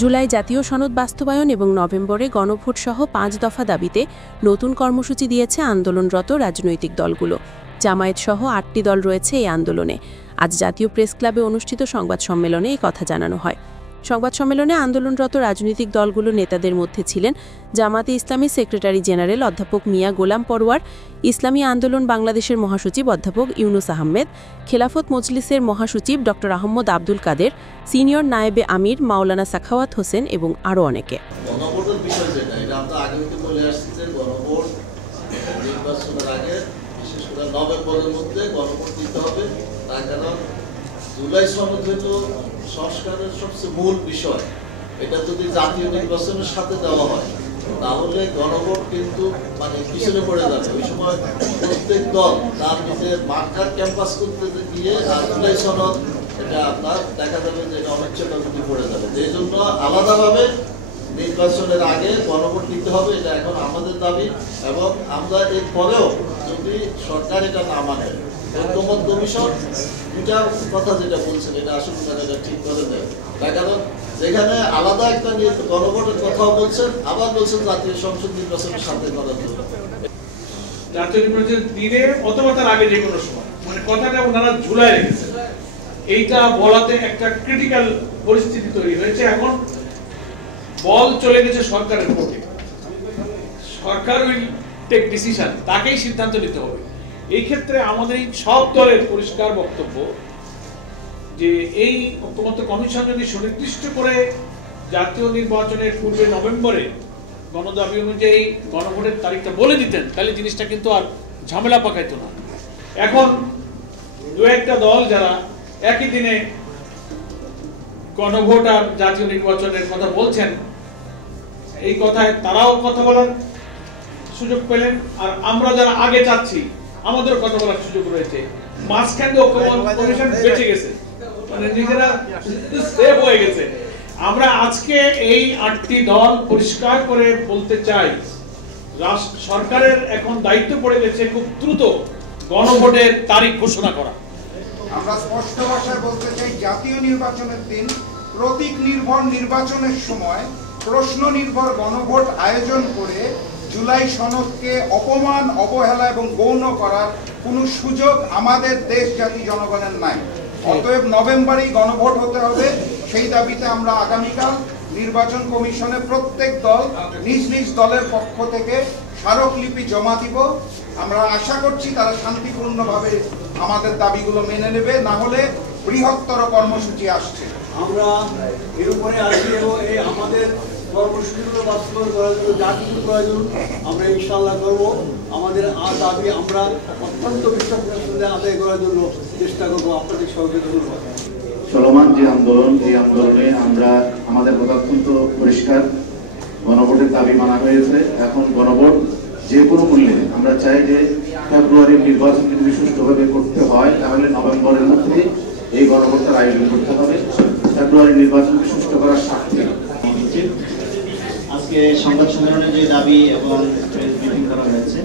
জুলাই জাতীয় সনদ বাস্তবায়ন এবং নভেম্বরে গণভোট সহ ৫ দফা দাবিতে নতুন কর্মসূচি দিয়েছে আন্দোলনরত রাজনৈতিক দলগুলো। জামায়াত সহ ৮টি দল রয়েছে এই আন্দোলনে। আজ জাতীয় প্রেস ক্লাবে অনুষ্ঠিত সংবাদ সম্মেলনে এই কথা জানানো হয়। সংবাদ সম্মেলনে আন্দোলনরত রাজনৈতিক দলগুলোর নেতাদের মধ্যে ছিলেন জামায়াতে ইসলামী সেক্রেটারি জেনারেল অধ্যাপক মিয়া গোলাম পরওয়ার, ইসলামী আন্দোলন বাংলাদেশের মহাসচিব অধ্যাপক ইউনুস আহমেদ, খেলাফত মজলিসের মহাসচিব ড আহমদ আব্দুল কাদের, সিনিয়র নায়েবে আমির মাওলানা সাখাওয়াত হোসেন এবং আরও অনেকে। জুলাই সনদ হল সংস্কারের সবচেয়ে মূল বিষয়। এটা যদি জাতীয় নির্বাচনের সাথে দেওয়া হয় তাহলে গণভোট কিন্তু পিছনে পড়ে যাবে। ওই সময় প্রত্যেক দল তার নিজের মার্কার ক্যাম্পাস করতে গিয়ে আর জুলাই সনদ এটা আপনার দেখা যাবে যে এটা অনিচ্ছাটা পড়ে যাবে। এই জন্য আলাদাভাবে নির্বাচনের আগে গণভোট দিতে হবে, এটা এখন আমাদের দাবি। এবং আমরা এর পরেও যদি সরকার এটা না মানে ঐক্যমত কমিশন দুটা কথা যেটা বলছেন এটা আসলে এটা ঠিক করে দেয়। তার কারণ যেখানে আলাদা একটা গণভোটের কথাও বলছেন, আবার বলছেন জাতীয় সংসদ নির্বাচনের সাথে করার জন্য। জাতীয় নির্বাচনের দিনে অথবা তার আগে যে কোনো সময় কথাটা ওনারা ঝুলায় রেখেছেন। এইটা বলাতে একটা ক্রিটিক্যাল পরিস্থিতি তৈরি হয়েছে। এখন বল চলে গেছে সরকারের কোর্টে। সরকার উইল টেক ডিসিশন, তাকেই সিদ্ধান্ত নিতে হবে। এই ক্ষেত্রে আমাদের এই সব দলের পরিষ্কার বক্তব্য যে এই ঐক্যমত্য কমিশন যদি সুনির্দিষ্ট করে জাতীয় নির্বাচনের পূর্বে নভেম্বরে গণদাবি অনুযায়ী গণভোটের তারিখটা বলে দিতেন তাহলে জিনিসটা কিন্তু আর ঝামেলা পাকাইতো না। এখন দু একটা দল যারা একই দিনে গণভোট আর জাতীয় নির্বাচনের কথা বলছেন, এই কথায় তারাও কথা বলার সুযোগ পেলেন, আর আমরা যারা আগে চাচ্ছি আমাদের কথা বলার সুযোগ রয়েছে। মাঝখানে কমিশন বেঁচে গেছে, নিজেরা সেভ হয়ে গেছে। আমরা আজকে এই ৮টি দল পরিষ্কার করে বলতে চাই, সরকারের এখন দায়িত্ব পড়ে গেছে খুব দ্রুত গণভোটের তারিখ ঘোষণা করা। আমরা স্পষ্ট ভাষায় বলতে চাই, জাতীয় নির্বাচনের দিন প্রতীক নির্ভর নির্বাচনের সময় প্রশ্ন নির্ভর গণভোট আয়োজন করে জুলাই সনদকে অপমান, অবহেলা এবং গৌণ করার কোনো সুযোগ আমাদের দেশ জাতি জনগণের নাই। অতএব নভেম্বরেই গণভোট হতে হবে। সেই দাবিতে আমরা আগামীকাল নির্বাচন কমিশনে প্রত্যেক দল নিজ নিজ দলের পক্ষ থেকে স্মারকলিপি জমা দিব। আমরা আশা করছি তারা শান্তিপূর্ণভাবে আমাদের দাবিগুলো মেনে নেবে, না হলে বৃহত্তর কর্মসূচি আসছে। আমরা এর উপরে আসি এবং এই আমাদের কর্মসূচিগুলো বাস্তবায়ন করার জন্য যা কিছু প্রয়োজন আমরা ইনশাআল্লাহ করবো। আমাদের দাবি আমরা অত্যন্ত বিশ্বাসের সঙ্গে আদায় করার জন্য চেষ্টা করবো। আপনাদের সহযোগিতা করব। চলমান যে আন্দোলন, এই আন্দোলনে আমরা আমাদের কথা অত্যন্ত পরিষ্কার, গণভোটের দাবি মানা হয়েছে। এখন গণভোট যে কোনো মূল্যে আমরা চাই যে ফেব্রুয়ারির নির্বাচন যদি সুষ্ঠুভাবে করতে হয় তাহলে নভেম্বরের মধ্যে এই গণভোটটার আয়োজন করতে হবে, ফেব্রুয়ারির নির্বাচনকে সুষ্ঠু করার স্বার্থে। আজকে সংবাদ সম্মেলনে যে দাবি এবং প্রেস ব্রিফিং করা হয়েছে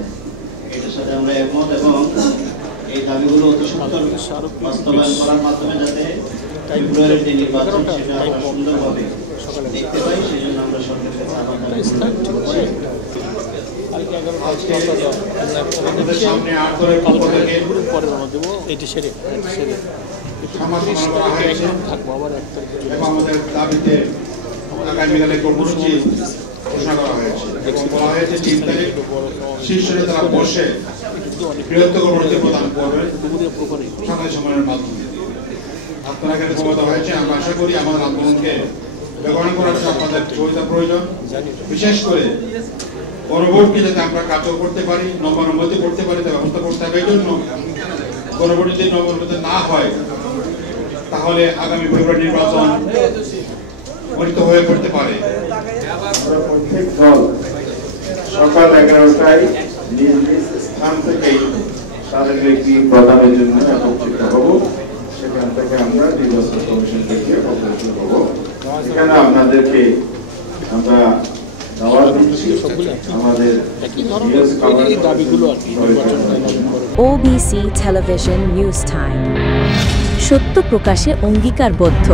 এটার সাথে আমরা একমত, এবং এই দাবিগুলো অতি সত্বর বাস্তবায়ন করার মাধ্যমে যাতে ফেব্রুয়ারির যে নির্বাচন সেটা আমরা সুন্দরভাবে দেখতে পাই, সেই জন্য আমরা সরকারের কাছে আহ্বান জানাচ্ছি। আমাদের দাবিতে আগামীকালে কর্মসূচি ঘোষণা করা হয়েছে এবং বলা হয়েছে ৩ তারিখ শীর্ষ নেতারা বসে বৃহত্তর কর্মসূচি প্রদান করবেন সাংবাদিক সম্মেলনের মাধ্যমে। আপনারা এখানে ক্ষমতা হয়েছে, আমরা আশা করি আমাদের আন্দোলনকে ব্যবহার করার জন্য আপনাদের সহযোগিতা প্রয়োজন। বিশেষ করে গণভোটকে যাতে আমরা কার্যকর করতে পারি, নবানুমতি করতে পারি তার ব্যবস্থা করতে হবে। এই জন্য গণভোট যদি নবানুমতি না হয় তাহলে আগামী ফেব্রুয়ারি নির্বাচন অনিত হয়ে পড়তে পারে। প্রত্যেক দল সকাল 11টায় নিজ নিজ স্থান থেকে তাদের একটি প্রদানের জন্য একত্রিত হব। সেখান থেকে আমরা নির্বাচন কমিশন থেকে অগ্রসর হব। এখানে আপনাদেরকে আমরা দাওয়াত দিচ্ছি। আমাদের OBC টেলিভিশন নিউজ টাইম, সত্য প্রকাশে অঙ্গীকারবদ্ধ।